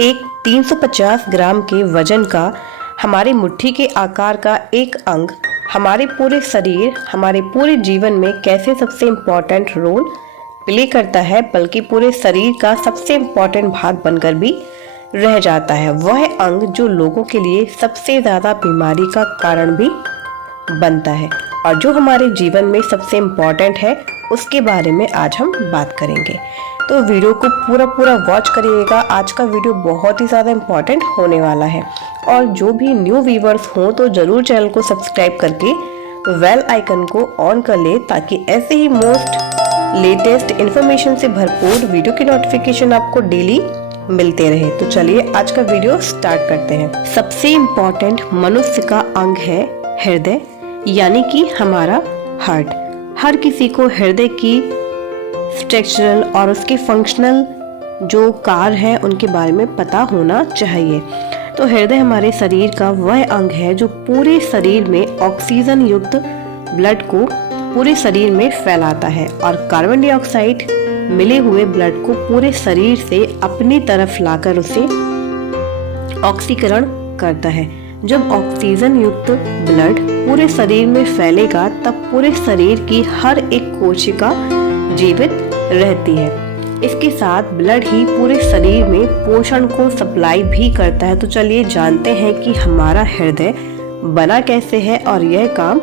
एक 350 ग्राम के वजन का हमारी मुट्ठी के आकार का एक अंग हमारे पूरे शरीर, हमारे पूरे जीवन में कैसे सबसे इम्पोर्टेंट रोल प्ले करता है, बल्कि पूरे शरीर का सबसे इम्पोर्टेंट भाग बनकर भी रह जाता है। वह अंग जो लोगों के लिए सबसे ज़्यादा बीमारी का कारण भी बनता है और जो हमारे जीवन में सबसे इम्पोर्टेंट है, उसके बारे में आज हम बात करेंगे। तो वीडियो को पूरा वॉच करिएगा। आज का वीडियो बहुत ही ज़्यादा इम्पोर्टेंट होने वाला है और जो भी न्यू व्यूवर्स हों तो ज़रूर चैनल को सब्सक्राइब करके बेल आइकन को ऑन कर ले, ताकि ऐसे ही मोस्ट लेटेस्ट इन्फॉर्मेशन से भरपूर वीडियो की नोटिफिकेशन आपको डेली मिलते रहे। तो चलिए आज का वीडियो स्टार्ट करते हैं। सबसे इम्पोर्टेंट मनुष्य का अंग है हृदय, यानी कि हमारा हार्ट। हर किसी को हृदय की स्ट्रक्चरल और उसके फंक्शनल जो कार्य है उनके बारे में पता होना चाहिए। तो हृदय हमारे शरीर का वह अंग है जो पूरे शरीर में ऑक्सीजन युक्त ब्लड को पूरे शरीर में फैलाता है और कार्बन डाइऑक्साइड मिले हुए ब्लड को पूरे शरीर से अपनी तरफ लाकर उसे ऑक्सीकरण करता है। जब ऑक्सीजन युक्त ब्लड पूरे शरीर में फैलेगा तब पूरे शरीर की हर एक कोशिका जीवित रहती है। इसके साथ ब्लड ही पूरे शरीर में पोषण को सप्लाई भी करता है। तो चलिए जानते हैं कि हमारा हृदय बना कैसे है और यह काम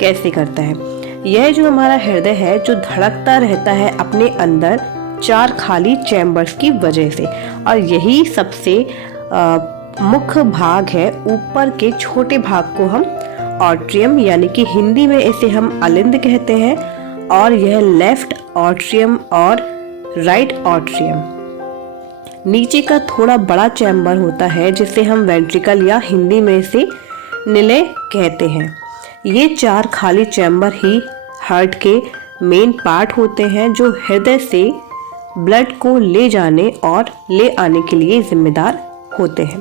कैसे करता है। यह जो हमारा हृदय है जो धड़कता रहता है अपने अंदर 4 खाली चैम्बर्स की वजह से, और यही सबसे मुख्य भाग है। ऊपर के छोटे भाग को हम ऑट्रियम, यानी कि हिंदी में इसे हम अलिंद कहते हैं, और यह लेफ्ट ऑट्रियम और राइट ऑट्रियम। नीचे का थोड़ा बड़ा चैम्बर होता है जिसे हम वेंट्रिकल या हिंदी में इसे निलय कहते हैं। ये 4 खाली चैम्बर ही हार्ट के मेन पार्ट होते हैं जो हृदय से ब्लड को ले जाने और ले आने के लिए जिम्मेदार होते हैं।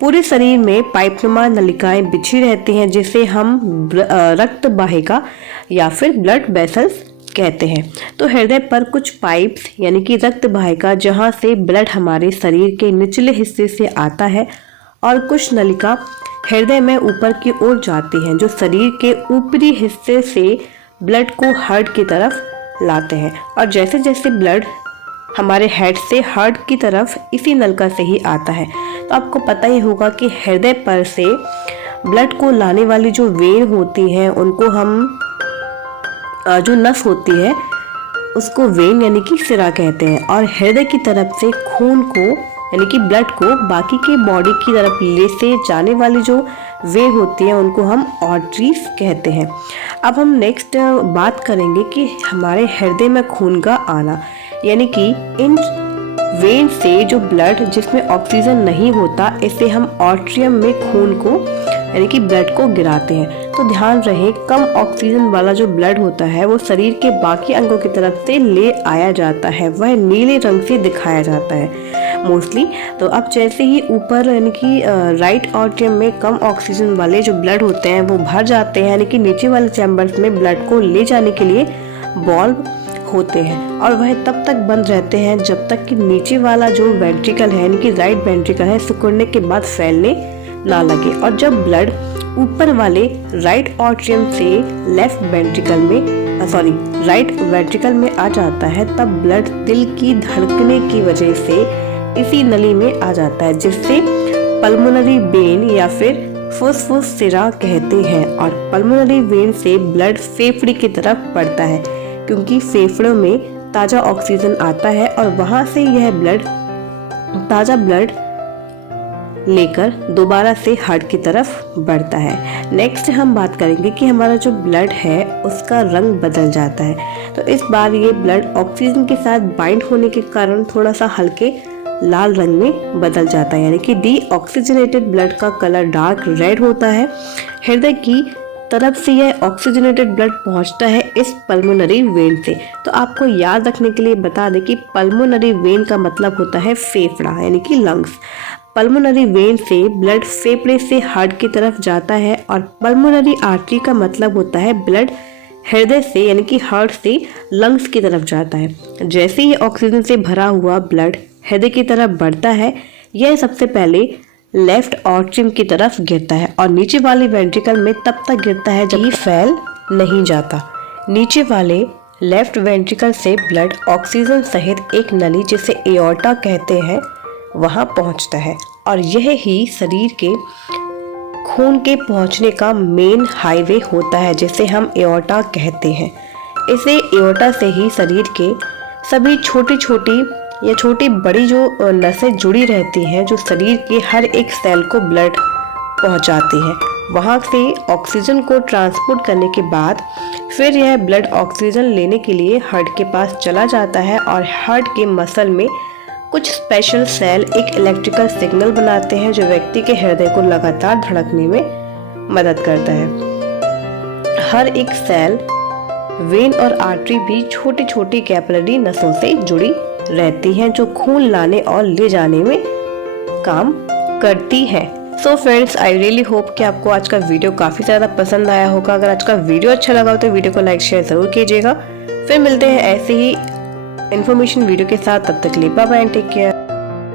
पूरे शरीर में पाइपनुमा नलिकाएं बिछी रहती हैं जिसे हम रक्त वाहिका या फिर ब्लड वेसल्स कहते हैं। तो हृदय पर कुछ पाइप्स, यानी कि रक्त वाहिका, जहां से ब्लड हमारे शरीर के निचले हिस्से से आता है, और कुछ नलिका हृदय में ऊपर की ओर जाती हैं जो शरीर के ऊपरी हिस्से से ब्लड को हार्ट की तरफ लाते हैं। और जैसे जैसे ब्लड हमारे हेड से हार्ट की तरफ इसी नलका से ही आता है। तो आपको पता ही होगा कि हृदय पर से ब्लड को लाने वाली जो वेन होती हैं उनको हम जो नस होती है उसको वेन यानी कि सिरा कहते हैं, और हृदय की तरफ से खून को यानी कि ब्लड को बाकी के बॉडी की तरफ ले से जाने वाली जो वे होती हैं उनको हम आर्टरीज कहते हैं। अब हम नेक्स्ट बात करेंगे कि हमारे हृदय में खून का आना, यानी कि इन वेन से जो ब्लड जिसमें ऑक्सीजन नहीं होता, इसे हम आर्टरियम में खून को यानी कि ब्लड को गिराते हैं। तो ध्यान रहे, कम ऑक्सीजन वाला जो ब्लड होता है वो शरीर के बाकी अंगों की तरफ से ले आया जाता है, वह नीले रंग से दिखाया जाता है मोस्टली। तो अब जैसे ही ऊपर यानी कि राइट आर्टरियम में कम ऑक्सीजन वाले जो ब्लड होते हैं वो भर जाते हैं, यानी कि नीचे वाले चैम्बर्स में ब्लड को ले जाने के लिए वाल्व होते हैं, और वह तब तक बंद रहते हैं जब तक कि नीचे वाला जो वेंट्रिकल है, यानी कि राइट वेंट्रिकल है, सिकुड़ने के बाद फैलने ना लगे। और जब ब्लड ऊपर वाले राइट आर्टरियम से लेफ्ट वेंट्रिकल में राइट वेंट्रिकल में आ जाता है, तब ब्लड दिल की धड़कने की वजह से इसी नली में आ जाता है, जिससे पल्मोनरी वेन या फिर फुसफुस सिरा कहते हैं। और पल्मोनरी वेन से ब्लड फेफड़े की तरफ बढ़ता है, क्योंकि फेफड़ों में ताज़ा ऑक्सीजन आता है और वहां से यह ताज़ा ब्लड लेकर दोबारा से हार्ट की तरफ बढ़ता है। नेक्स्ट हम बात करेंगे कि हमारा जो ब्लड है उसका रंग बदल जाता है। तो इस बार ये ब्लड ऑक्सीजन के साथ बाइंड होने के कारण थोड़ा सा हल्के लाल रंग में बदल जाता है, यानी कि डीऑक्सीजनेटेड ब्लड का कलर डार्क रेड होता है। हृदय की तरफ से यह ऑक्सीजनेटेड ब्लड पहुंचता है इस पल्मोनरी वेन से। तो आपको याद रखने के लिए बता दें कि पल्मोनरी वेन का मतलब होता है फेफड़ा, यानी कि लंग्स। पल्मोनरी वेन से ब्लड फेफड़े से हार्ट की तरफ जाता है, और पल्मोनरी आर्टरी का मतलब होता है ब्लड हृदय से यानी कि हार्ट से लंग्स की तरफ जाता है। जैसे ही ऑक्सीजन से भरा हुआ ब्लड हृदय की तरफ बढ़ता है, यह सबसे पहले लेफ्ट ऑट्रियम की तरफ गिरता है और नीचे वाले वेंट्रिकल में तब तक गिरता है जब फैल नहीं जाता। नीचे वाले लेफ्ट वेंट्रिकल से ब्लड ऑक्सीजन सहित एक नली जिसे एओर्टा कहते हैं वहां पहुंचता है और यह ही शरीर के खून के पहुंचने का मेन हाईवे होता है जिसे हम एओर्टा कहते हैं। इसे एओर्टा से ही शरीर के सभी छोटी छोटी या छोटी बड़ी जो नसें जुड़ी रहती हैं जो शरीर के हर एक सेल को ब्लड पहुंचाती हैं। वहां से ऑक्सीजन को ट्रांसपोर्ट करने के बाद फिर यह ब्लड ऑक्सीजन लेने के लिए हार्ट के पास चला जाता है और हार्ट के मसल में कुछ स्पेशल सेल एक इलेक्ट्रिकल सिग्नल बनाते हैं जो व्यक्ति के हृदय को लगातार धड़कने में मदद करता है। हर एक सेल, वेन और आर्टरी भी छोटी छोटी कैपिलरी नसों से जुड़ी रहती हैं जो खून लाने और ले जाने में काम करती हैं। So friends, I really hope कि आपको आज का वीडियो काफ़ी ज़्यादा पसंद आया होगा। अगर आज का वीडियो अच्छा लगा हो तो वीडियो को लाइक शेयर ज़रूर कीजिएगा। फिर मिलते हैं ऐसे ही इन्फॉर्मेशन वीडियो के साथ। तब तक के लिए bye bye and take care.